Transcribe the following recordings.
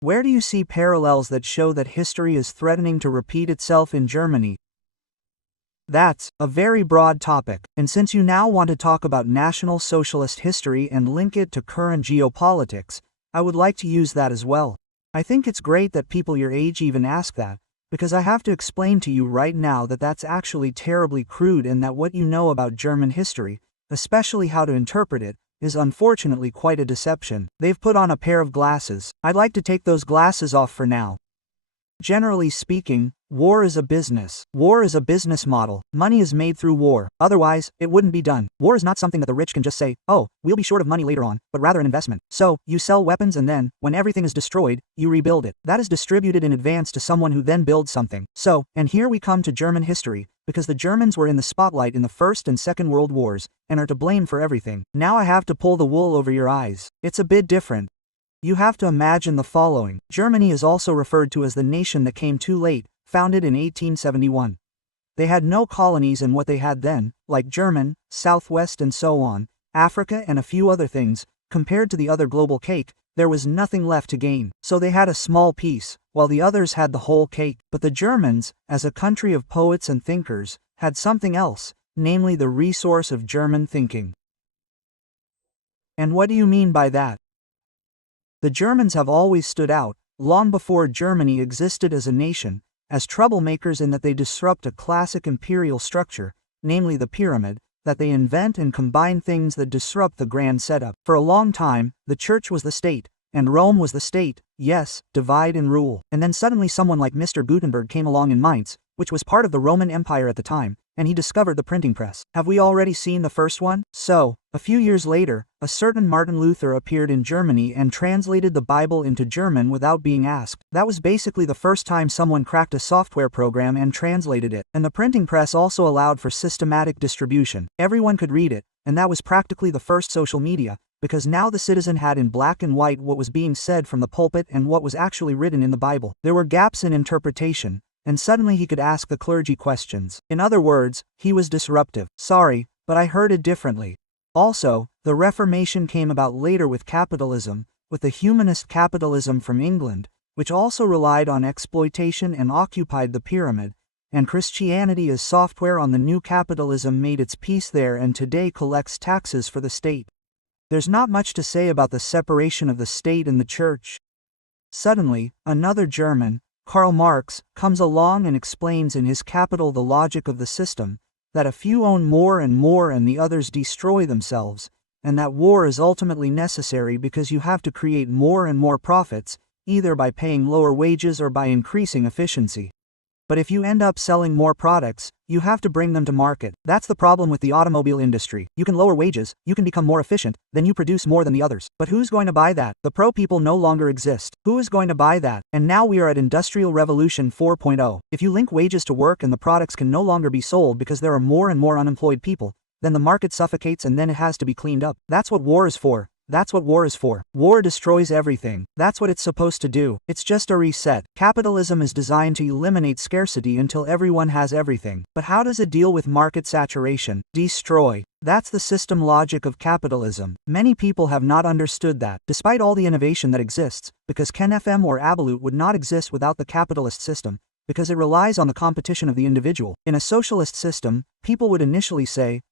Where do you see parallels that show that history is threatening to repeat itself in Germany? That's a very broad topic, and since you now want to talk about National Socialist history and link it to current geopolitics, I would like to use that as well. I think it's great that people your age even ask that, because I have to explain to you right now that that's actually terribly crude and that what you know about German history, especially how to interpret it, is unfortunately quite a deception. They've put on a pair of glasses. I'd like to take those glasses off for now. Generally speaking, war is a business. War is a business model. Money is made through war. Otherwise, it wouldn't be done. War is not something that the rich can just say, oh, we'll be short of money later on, but rather an investment. So, you sell weapons and then, when everything is destroyed, you rebuild it. That is distributed in advance to someone who then builds something. So, and here we come to German history, because the Germans were in the spotlight in the First and Second World Wars, and are to blame for everything. Now I have to pull the wool over your eyes. It's a bit different. You have to imagine the following. Germany is also referred to as the nation that came too late, founded in 1871. They had no colonies, and what they had then, like German, Southwest and so on, Africa and a few other things, compared to the other global cake, there was nothing left to gain. So they had a small piece, while the others had the whole cake. But the Germans, as a country of poets and thinkers, had something else, namely the resource of German thinking. And what do you mean by that? The Germans have always stood out, long before Germany existed as a nation, as troublemakers in that they disrupt a classic imperial structure, namely the pyramid, that they invent and combine things that disrupt the grand setup. For a long time, the church was the state, and Rome was the state, yes, divide and rule. And then suddenly someone like Mr. Gutenberg came along in Mainz, which was part of the Roman Empire at the time, and he discovered the printing press. Have we already seen the first one? So, a few years later, a certain Martin Luther appeared in Germany and translated the Bible into German without being asked. That was basically the first time someone cracked a software program and translated it. And the printing press also allowed for systematic distribution. Everyone could read it, and that was practically the first social media, because now the citizen had in black and white what was being said from the pulpit and what was actually written in the Bible. There were gaps in interpretation, and suddenly he could ask the clergy questions. In other words, he was disruptive. Sorry, but I heard it differently. Also, the Reformation came about later with capitalism, with the humanist capitalism from England, which also relied on exploitation and occupied the pyramid, and Christianity as software on the new capitalism made its peace there and today collects taxes for the state. There's not much to say about the separation of the state and the church. Suddenly, another German, Karl Marx, comes along and explains in his Capital the logic of the system, that a few own more and the others destroy themselves, and that war is ultimately necessary because you have to create more and more profits, either by paying lower wages or by increasing efficiency. But if you end up selling more products, you have to bring them to market. That's the problem with the automobile industry. You can lower wages, you can become more efficient, then you produce more than the others. But who's going to buy that? The pro people no longer exist. Who is going to buy that? And now we are at Industrial Revolution 4.0. If you link wages to work and the products can no longer be sold because there are more and more unemployed people, then the market suffocates and then it has to be cleaned up. That's what war is for. That's what war is for. War destroys everything. That's what it's supposed to do. It's just a reset. Capitalism is designed to eliminate scarcity until everyone has everything. But how does it deal with market saturation? Destroy. That's the system logic of capitalism. Many people have not understood that, despite all the innovation that exists, because KenFM or Absolute would not exist without the capitalist system, because it relies on the competition of the individual. In a socialist system, people would initially say,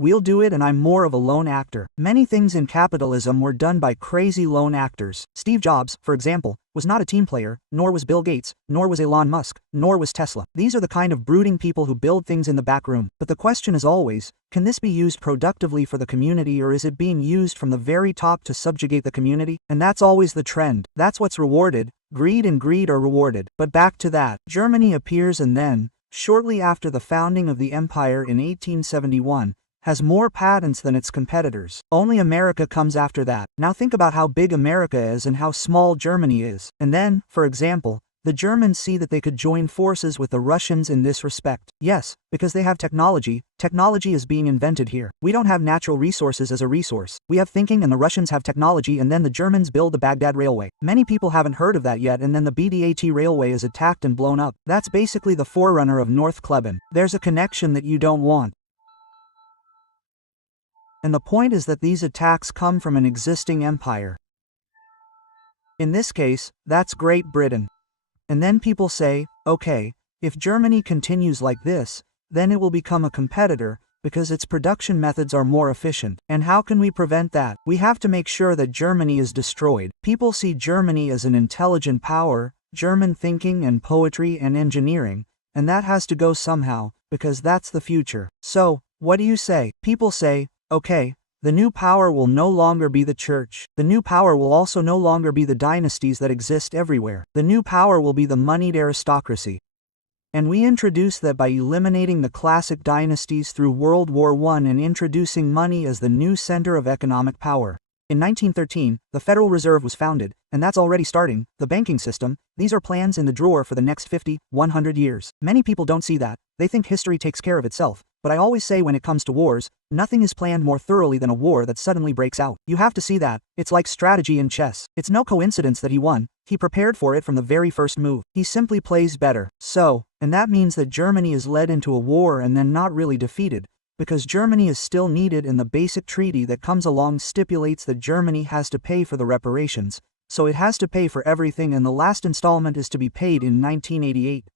we'll do it and I'm more of a lone actor. Many things in capitalism were done by crazy lone actors. Steve Jobs, for example, was not a team player, nor was Bill Gates, nor was Elon Musk, nor was Tesla. These are the kind of brooding people who build things in the back room. But the question is always, can this be used productively for the community, or is it being used from the very top to subjugate the community? And that's always the trend. That's what's rewarded. Greed and greed are rewarded. But back to that. Germany appears and then, shortly after the founding of the empire in 1871, has more patents than its competitors. Only America comes after that. Now think about how big America is and how small Germany is. And then, for example, the Germans see that they could join forces with the Russians in this respect. Yes, because they have technology. Technology is being invented here. We don't have natural resources as a resource. We have thinking, and the Russians have technology, and then the Germans build the Baghdad Railway. Many people haven't heard of that yet, and then the BDAT Railway is attacked and blown up. That's basically the forerunner of North Kleben. There's a connection that you don't want. And the point is that these attacks come from an existing empire. In this case, that's Great Britain. And then people say, okay, if Germany continues like this, then it will become a competitor, because its production methods are more efficient. And how can we prevent that? We have to make sure that Germany is destroyed. People see Germany as an intelligent power, German thinking and poetry and engineering, and that has to go somehow, because that's the future. So, what do you say? People say, okay, the new power will no longer be the church. The new power will also no longer be the dynasties that exist everywhere. The new power will be the moneyed aristocracy. And we introduce that by eliminating the classic dynasties through World War I and introducing money as the new center of economic power. In 1913, the Federal Reserve was founded, and that's already starting. The banking system, these are plans in the drawer for the next 50, 100 years. Many people don't see that. They think history takes care of itself. But I always say when it comes to wars, nothing is planned more thoroughly than a war that suddenly breaks out. You have to see that. It's like strategy in chess. It's no coincidence that he won. He prepared for it from the very first move. He simply plays better. So, and that means that Germany is led into a war and then not really defeated, because Germany is still needed, and the basic treaty that comes along stipulates that Germany has to pay for the reparations, so it has to pay for everything, and the last installment is to be paid in 1988.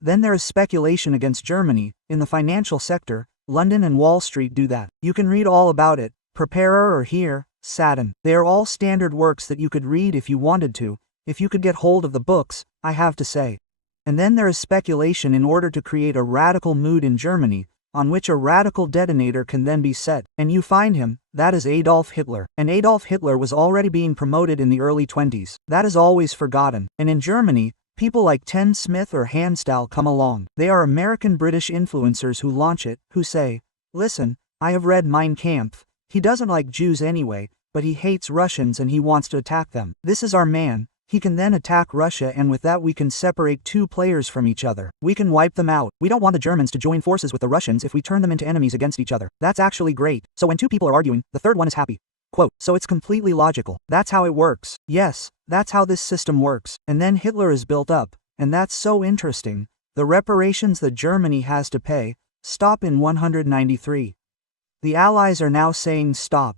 Then there is speculation against Germany. In the financial sector, London and Wall Street do that. You can read all about it, Preparer or here, Satin. They are all standard works that you could read if you wanted to, if you could get hold of the books, I have to say. And then there is speculation in order to create a radical mood in Germany, on which a radical detonator can then be set, and you find him, that is Adolf Hitler. And Adolf Hitler was already being promoted in the early 20s. That is always forgotten. And in Germany, people like Ten Smith or Handstall come along. They are American-British influencers who launch it, who say, listen, I have read Mein Kampf. He doesn't like Jews anyway, but he hates Russians and he wants to attack them. This is our man. He can then attack Russia, and with that we can separate two players from each other. We can wipe them out. We don't want the Germans to join forces with the Russians if we turn them into enemies against each other. That's actually great. So when two people are arguing, the third one is happy. Quote, so it's completely logical. That's how it works. Yes, that's how this system works. And then Hitler is built up, and that's so interesting. The reparations that Germany has to pay stop in 193. The Allies are now saying stop.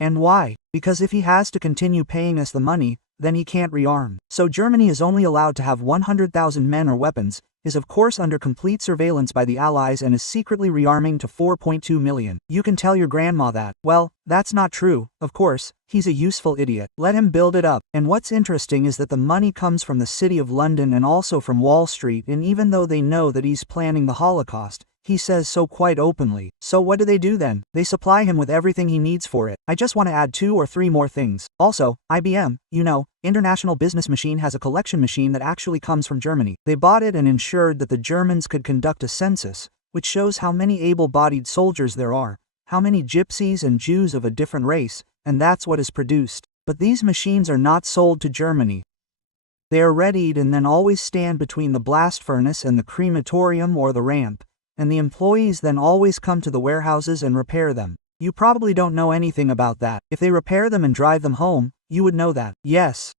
And why? Because if he has to continue paying us the money, then he can't rearm. So Germany is only allowed to have 100,000 men or weapons, is of course under complete surveillance by the Allies, and is secretly rearming to 4.2 million. You can tell your grandma that. Well, that's not true, of course. He's a useful idiot. Let him build it up. And what's interesting is that the money comes from the City of London and also from Wall Street, and even though they know that he's planning the Holocaust, he says so quite openly. So what do they do then? They supply him with everything he needs for it. I just want to add 2 or 3 more things. Also, IBM, International Business Machine, has a collection machine that actually comes from Germany. They bought it and ensured that the Germans could conduct a census, which shows how many able-bodied soldiers there are, how many gypsies and Jews of a different race, and that's what is produced. But these machines are not sold to Germany. They are readied and then always stand between the blast furnace and the crematorium or the ramp, and the employees then always come to the warehouses and repair them. You probably don't know anything about that. If they repair them and drive them home, you would know that. Yes,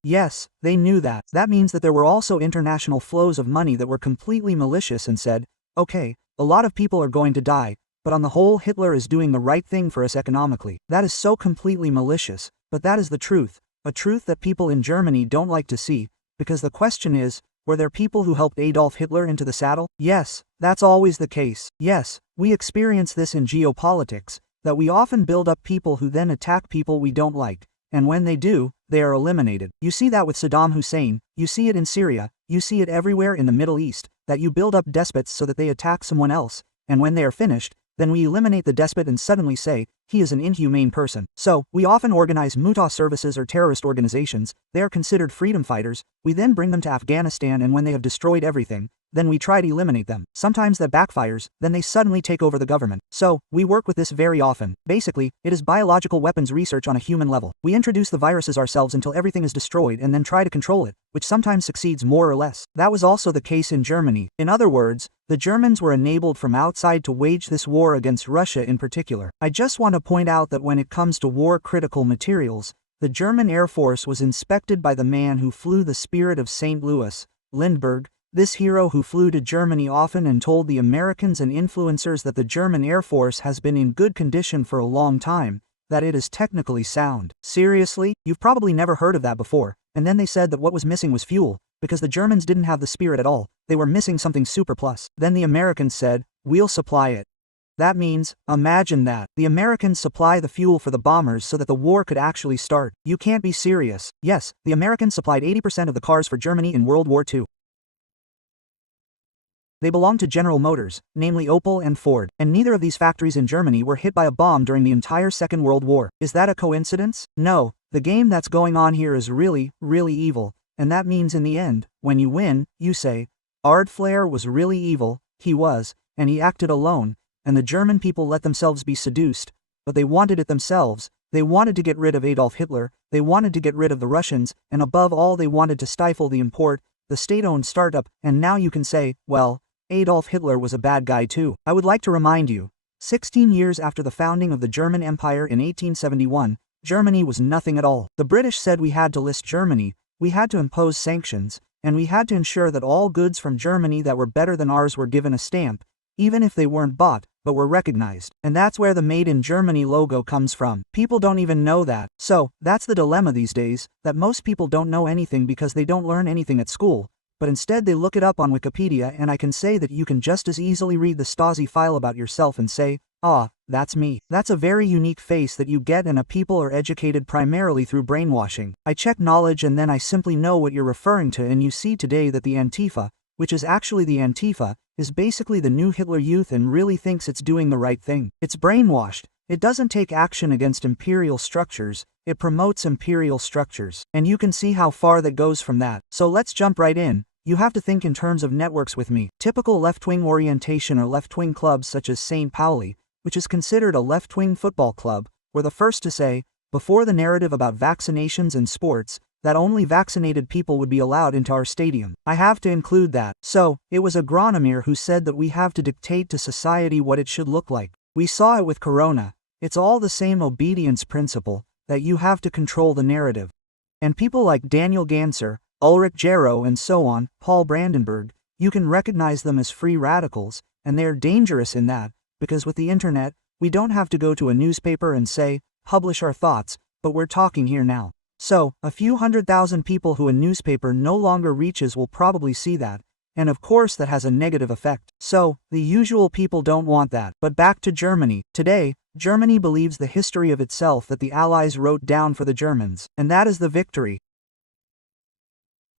they knew that. That means that there were also international flows of money that were completely malicious and said, okay, a lot of people are going to die, but on the whole Hitler is doing the right thing for us economically. That is so completely malicious, but that is the truth, a truth that people in Germany don't like to see, because the question is, were there people who helped Adolf Hitler into the saddle? Yes, that's always the case. Yes, we experience this in geopolitics, that we often build up people who then attack people we don't like, and when they do, they are eliminated. You see that with Saddam Hussein, you see it in Syria, you see it everywhere in the Middle East, that you build up despots so that they attack someone else, and when they are finished, then we eliminate the despot and suddenly say, he is an inhumane person. So, we often organize Mutah services or terrorist organizations. They are considered freedom fighters. We then bring them to Afghanistan, and when they have destroyed everything, then we try to eliminate them. Sometimes that backfires, then they suddenly take over the government. So, we work with this very often. Basically, it is biological weapons research on a human level. We introduce the viruses ourselves until everything is destroyed and then try to control it, which sometimes succeeds more or less. That was also the case in Germany. In other words, the Germans were enabled from outside to wage this war against Russia in particular. I just want to point out that when it comes to war-critical materials, the German Air Force was inspected by the man who flew the Spirit of St. Louis, Lindbergh, this hero who flew to Germany often and told the Americans and influencers that the German Air Force has been in good condition for a long time, that it is technically sound. Seriously, you've probably never heard of that before, and then they said that what was missing was fuel, because the Germans didn't have the spirit at all, they were missing something super plus. Then the Americans said, we'll supply it. That means, imagine that, the Americans supply the fuel for the bombers so that the war could actually start. You can't be serious. Yes, the Americans supplied 80% of the cars for Germany in World War II. They belonged to General Motors, namely Opel and Ford, and neither of these factories in Germany were hit by a bomb during the entire Second World War. Is that a coincidence? No, the game that's going on here is really, really evil, and that means in the end, when you win, you say, Ard Flair was really evil, he was, and he acted alone, and the German people let themselves be seduced, but they wanted it themselves. They wanted to get rid of Adolf Hitler, they wanted to get rid of the Russians, and above all they wanted to stifle the import, the state-owned startup, and now you can say, well, Adolf Hitler was a bad guy too. I would like to remind you, 16 years after the founding of the German Empire in 1871, Germany was nothing at all. The British said we had to list Germany, we had to impose sanctions, and we had to ensure that all goods from Germany that were better than ours were given a stamp, even if they weren't bought, but were recognized. And that's where the Made in Germany logo comes from. People don't even know that. So, that's the dilemma these days, that most people don't know anything because they don't learn anything at school, but instead they look it up on Wikipedia, and I can say that you can just as easily read the Stasi file about yourself and say, ah, that's me. That's a very unique face that you get, and people are educated primarily through brainwashing. I check knowledge and then I simply know what you're referring to, and you see today that the Antifa, which is actually the Antifa, is basically the new Hitler Youth and really thinks it's doing the right thing. It's brainwashed. It doesn't take action against imperial structures, it promotes imperial structures. And you can see how far that goes from that. So let's jump right in. You have to think in terms of networks with me. Typical left-wing orientation or left-wing clubs such as St. Pauli, which is considered a left-wing football club, were the first to say, before the narrative about vaccinations and sports, that only vaccinated people would be allowed into our stadium. I have to include that. So, it was Agronomir who said that we have to dictate to society what it should look like. We saw it with Corona. It's all the same obedience principle, that you have to control the narrative. And people like Daniel Ganser, Ulrich Gero and so on, Paul Brandenburg, you can recognize them as free radicals, and they're dangerous in that, because with the internet, we don't have to go to a newspaper and say, publish our thoughts, but we're talking here now. So, a few 100,000 people who a newspaper no longer reaches will probably see that, and of course that has a negative effect. So, the usual people don't want that. But back to Germany. Today, Germany believes the history of itself that the Allies wrote down for the Germans, and that is the victory.